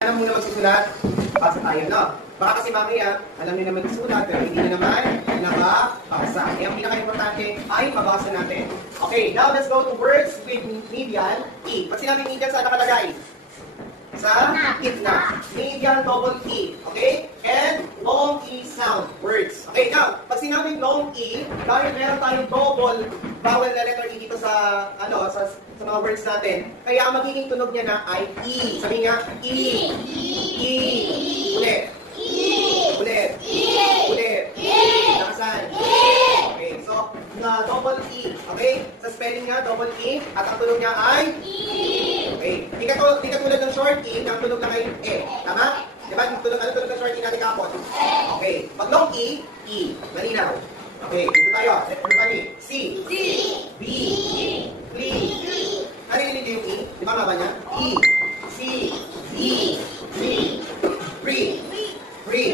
Alam muna magsusulat, basa tayo, no? Baka kasi mamaya, alam niyo naman susulat, pero hindi na naman nababasa. Kaya ang pinaka-importante ay mabasa natin. Okay, now let's go to words with median E. Pag sinabing median, saan nakalagay? Sa gitna. Median, double E. Okay? And long E sound words. Okay, now, pag sinabing long E, dahil meron tayong double vowel na letter E dito sa, sa mga words natin, kaya ang magiging tunog niya na ay E. Sabi nga, E. E. Ulit. Ulit. Ulit. Nakasan. Okay, so, na double E. Okay? Sa spelling nga, double E. At ang tunog niya ay okay. Di katulad ng short E, ang tunog na ay E. Tama? Diba? Ano tunog ng short E natin kapon? Okay. Pag long E, E. Malinaw. Okay. Dito tayo. Everybody. C. C. B. B. Narinig niyo yung E? Di ba nga ba niya? E. C. B. B. Free. Free.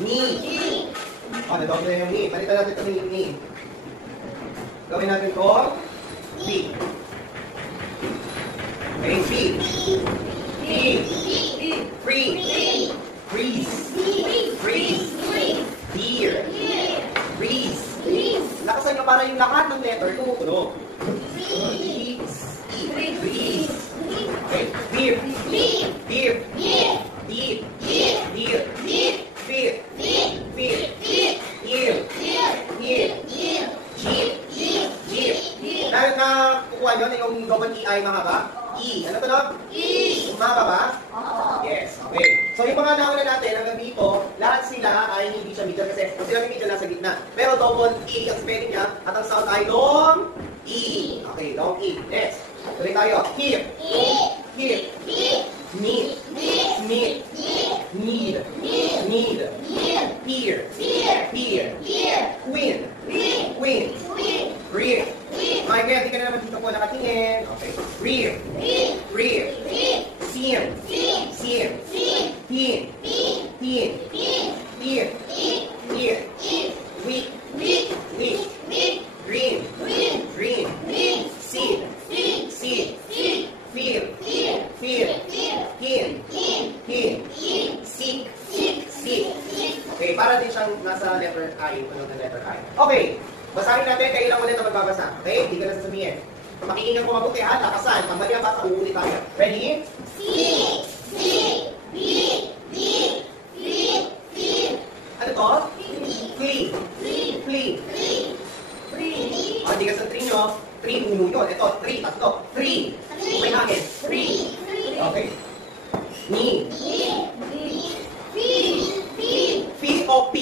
Me. O, nadoble yung E. Palitan natin ito ng E. Gawin natin ito. B. Okay, B. B. Free. Freeze. Freeze. Beer. Freeze. Lakasan nyo para yung lahat ng letter tumutunog. Freeze. Freeze. Okay, beer. Beer. Beer. Beer. Beer. Beer. Beer. Beer. Beer. Jeep. Jeep. Dahil na kukuha nyo na yung double E ay mahaba? E. Ano tunog? E. Mahaba ba? Yes. Okay. So yung mga nauna natin hanggang dito, lahat sila ay hindi siya median kasi kung sila may median nasa gitna. Pero double E ang spelling niya at ang sound ay long E. Okay, long E. Next. Tuloy tayo. Here. Here. Need. Need. Need. Need. Here. Here. Queen. Queen. Rear. Michael, hindi ka na naman dito po nakatingin. Okay. Rear. Rear. Siem. Siem. Pin. Pin. Here. Here. Wheat. Wheat. Green. Green. Seed. Seed. Feel. Feel. Hin. Hin. Seek. Seek. Okay, para din siyang nasa letter I. Ano na letter I. Okay. Basahin natin, kailang ulit na magbabasa. Okay? Hindi ka na sasabihin. Makiingin ko mabuti ha, lakasan. Ang mali ang basa, uulit tayo. Ready? C. C. B. B. B. B. Ano to? Flea. Flea. Flea. O, hindi ka sa tree nyo. Tree, uno yun. Ito, tree, tatlo. Tree. May hangin. Tree. Okay. Ni. F-O-P.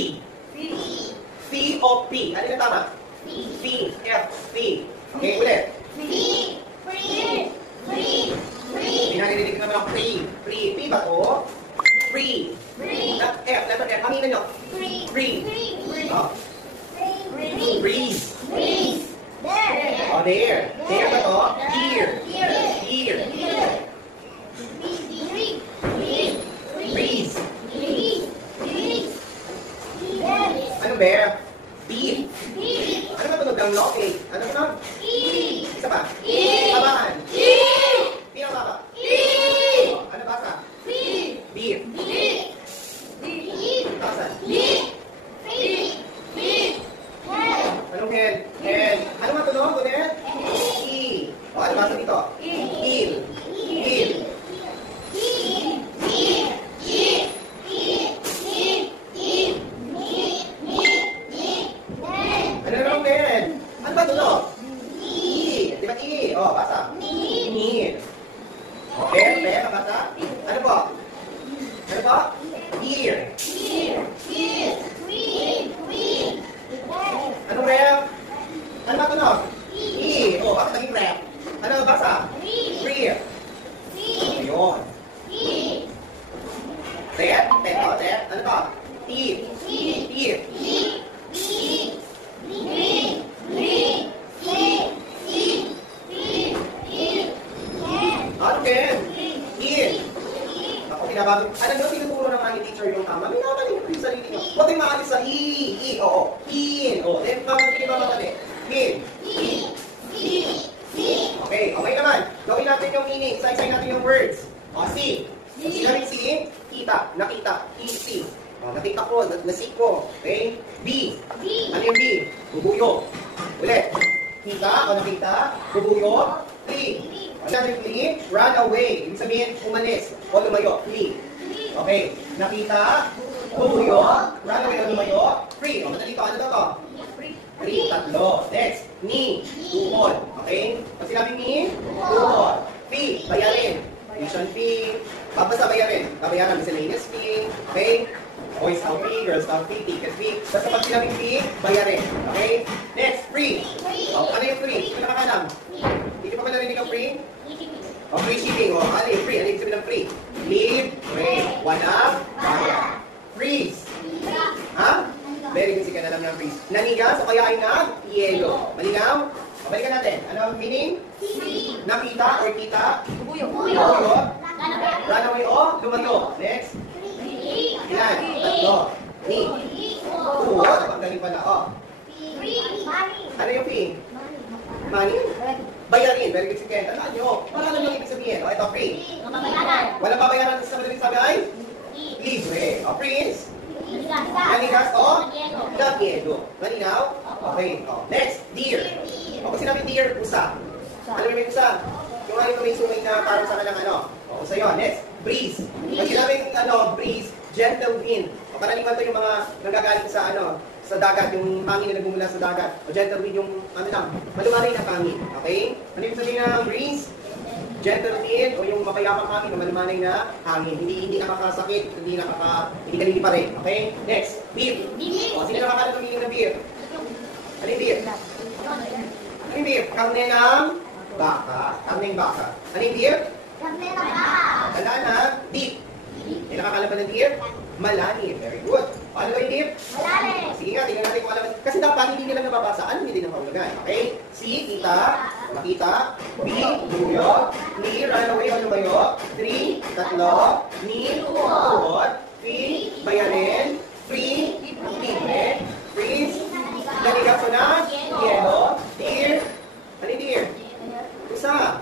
F-O-P. Ano yung tama? F. F. Okay, ulit. Pinarinig naman ang free. Free. P ba to? Free. F. Letter F. Hangin nyo. Free. Oh. Breeze. Oh, there. There ba to? Here. Here. Breeze. Ano bear? Beef. Ano ba tunog ang low? Ano tunog? Isa pa? Tabahan. Pinababa. Ano basa? Beef. Tasan. Anong head? Head. Ano ba tunog? Head? E. O, ano basa dito? Heel. Heel. Ano naman head? Ano ba tunog? E. Di ba E? O, basa. Need. Okay, ang basa? Ano po? Ano po? Here. Anong rep? Ano ba tunog? E. O, bakit naging rep? Ano basa? Free. Ayun. Rep? Rep? Ano ba? Teeth. Teeth. Okay. Here. Ako, pinabago. Alam nyo, tinuturo ng aming teacher yung tama. May nakakalim ko yung sarili nyo. Huwag kayong maalis sa E. E, oo. In. O, then, hindi ba matali? In. Okay, okay naman. Gawin natin yung meaning. Isa-isa natin yung words. O, C. Sinabing C. Nakita. Nakita. E-see. Oh, nakita ko. Nasi ko. Okay? B. Ano yung B? Bubuyo. Ulit. Kita o nakita. Bubuyo. Flee. Another flee. Run away. Ibig sabihin, umalis. O lumayo. Flee. Okay. Nakita. Bubuyo. Run away o lumayo. Free. O, dito. Ano to? Free. Tatlo. Next. Ni. Tuhod. Okay? Pag sinabing ni, tuhod. Fee. Bayarin. Tuition fee. Basta bayarin. Babayaran. Miscellaneous fee. Okay? Boys town fee, girls town fee, ticket fee. Basta pag sinabing fee, bayarin. Okay? Next. Free. O, ano yung free? Ito nakakalam. Hindi pa ba narinig ang free? O, free shipping. O, ano yung free? Ano yung sabihin ng free? Leave. Free. Wanap. Bayad. Freeze. Ha? Very good, sige na alam ng freeze. Nanigas o kaya ay nag-yelo. Malinaw? O, balikan natin. Ano ang meaning? Nakita or kita? Bubuyo. Run away o lumayo. Next. Ilan? Tatlo. Ni. Tuhod. Ang galing pala. O. Ano yung fee? Money? Bayarin. Very good, sige. Tandaan nyo. Para alam yung ibig sabihin. O, ito, free. Walang babayaran sa madaling sabi ay? Libre. O, freeze. Nanigas o? Nag-yelo. Malinaw? Okay. O. Next. Deer. O, kung sinabi deer, usa. Ano yung may usa? Yung ayaw may sumay na parang sa kalang ano. O, usa yun. Next. Breeze. Pag sinabing breeze, gentle wind. O, karaniwan to yung mga nanggagaling sa sa dagat, yung hangin na nagmumula sa dagat. O, gentle wind yung malumanay na hangin. Okay? Ano yung sabihin ng breeze? Gentle wind o yung mapayapang hangin o malumanay na hangin. Hindi nakakasakit, hindi kanili pa rin. Okay? Next. Beer. O, sino nakakala ng meaning ng beer? Ano yung beer? Ano yung beer? Karne ng baka. Karne ng baka. Ano yung beer? Wala na. Deep. Hindi nakakala ba ng deer? Malalim. Very good. Paano ba yung deer? Malalim. Sige nga, tingnan natin kung alam. Kasi dapat hindi nila nababasa. Ano hindi din ang kahulugan? Okay? C, kita. Makita. B, buyo. Ni, run away o lumayo. 3, tatlo. Ni, tuhod. Free, bayarin. Free, libre. Freeze. Nanigaso na. Yelo. Deer. Ano yung deer? Usa.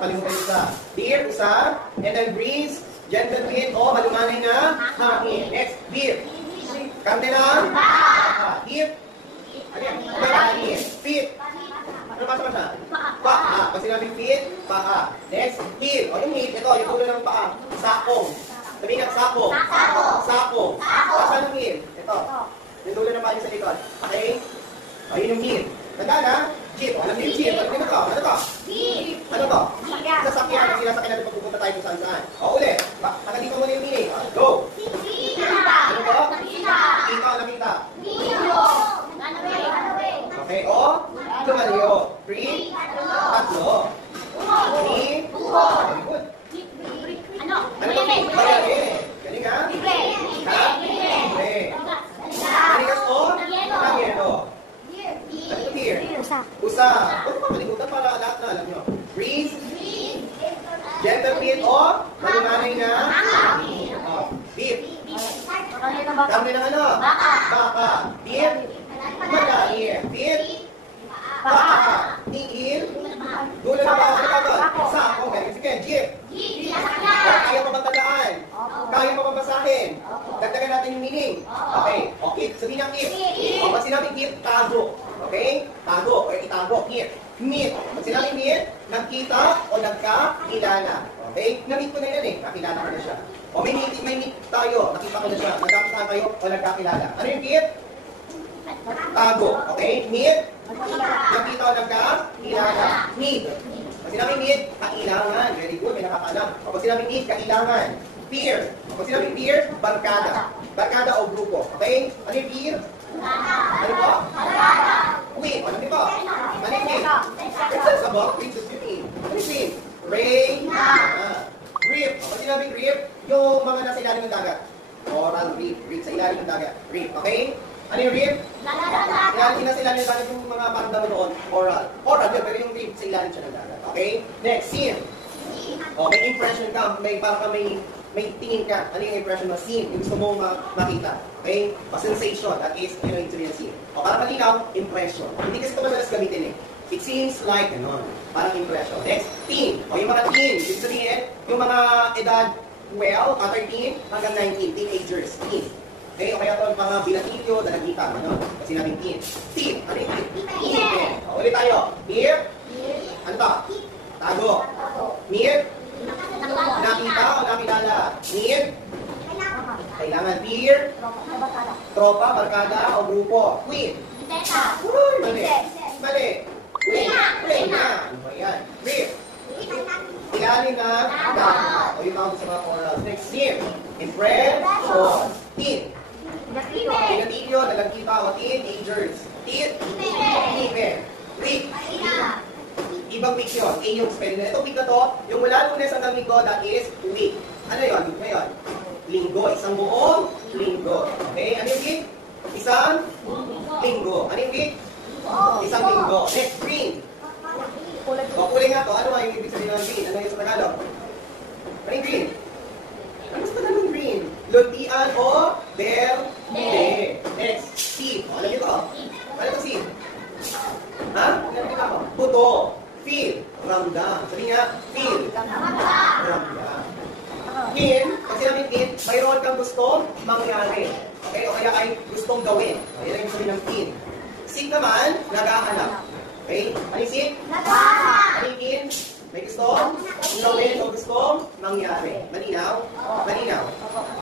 Kalimutan isa. Deer, usa. And then breeze, gentle wind, o malumanay na hangin. Next, beer. Karne na? Baka. Hip. Ano yan? Hangin. Feet. Ano pa siya? Paa. Pag sinabing feet, paa. Next, heel. O yung heel, ito, yung tulo ng paa. Sakong. Sabihin nga, sakong. Sakong. Saan yung heel? Ito. Yung tulo ng paa niya sa likod. Okay? O yun yung heel. Tanda na? Jeep. Alam niyo yung jeep. Ano to? Ano to? Ano to? Sasakyan. Ang sinasakyan natin pag pupunta tayo kung saan-saan. O, ulit. Hanggang dito muna yung meaning. Go! Ano to? Kita o nakita? Okay, o? Lumayo. 3, tatlo. Ni, very good. Ano to? Bayarin. Galing ha? Ha? Libre. Manigas o? Nagyelo. Ano to here? Usa. Huwag mo makalimutan para lahat na alam nyo. Breeze. Gentle wind o malumanay na hangin. Beef. Karne ng ano? Baka. Beef. Malalim. Beef. Baka. Tingil. Dulo na baka. Sako. Sige, jeep. Kaya pa matandaan. Kaya pa babasahin. Dagdagan natin yung meaning. Okay. Okay. Sabihin ng if. O, pag sinabing if, tago. Okay? Tago. O itago. If. Meet. Pag sinabing meet, nagkita o nagkakilala. Okay? Na-meet ko na yan eh. Nakilala ko na siya. O may meet tayo. Nakita ko na siya. Nagkakita tayo o nagkakilala. Ano yung if? Tago. Okay? Meet. Nagkita o nagkakilala. Meet. Pag sinabing meet, kailangan. Very good. May nakakalam. O pag sinabing meet, kailangan. Peer. O pag sinabing peer, barkada. Barkada o grupo. Okay? Ano yung peer? Ano po? Queen. Ano po? Ano yung queen? It says about queen to swimming. Ano yung queen? Rain. Reef. O pag sinabing reef, yung mga nasa ilalim ng dagat. Coral reef. Reef sa ilalim ng dagat. Reef. Okay? Ano yung reef? Ilalim nasa ilalim ng dagat yung mga parang damo doon. Coral. Coral yun, pero yung reef sa ilalim siya ng dagat. Okay? Next, scene. O, may impression ka. Parang may tingin ka. Ano yung impression mo? Scene. Yung gusto mo makita. Okay? Pa-sensation. At least, yun ang ibig sabihin scene. O, para malinaw, impression. Hindi kasi ito madalas gamitin eh. It seems like, parang impression. Next, teen. O, yung mga teen. Ibig sabihin, yung mga edad 12, 13, hanggang 19, teenagers, teen. Okay, o kaya ito mga binatilyo, dalagita, ano? Kasi natin teen. Teen, ano yung teen? Teen. O, ulit tayo. Near? Ano to? Tago. Near? Nakita o nakilala? Near? Kailangan peer? Tropa, barkada, o grupo? Queen? Uy, mali. Mali. Queen? Queen na. Ano ba yan? Rear? Ilalim na dagat. O yung tawag sa mga corals. Next, near. Impression. Teen. Pinatilyo, nalagkita o teenagers. Teen. Teen. Week. Ibang week yun. A yung spelling na. Itong week na to, yung mula Lunes hanggang Linggo, that is week. Ano yun? Week na yun. Linggo. Isang buong linggo. Okay? Ano yung week? Isang linggo. Ano yung week? Isang linggo. Next, green. O, kulay nga to. Ano nga yung ibig sabihin ng green? Ano yung sa Tagalog? Ano yung green? Ano sa Tagalog green? Luntian o berde. Next, seed. O, alam nyo to? Ano ito seed? Ha? Alam nyo ako? Puto. Feel. Ramdam. Sabi nga, feel. Ramdam. Kin, pag sinabing kin, mayroon kang gusto mangyari. Okay? O kaya ay gustong gawin. O, yan ang yung sabihin ng kin. Seek naman, naghahanap. Okay? Ano yung seek? Ano yung kin? May gusto gawin o gustong mangyari. Malinaw? Malinaw.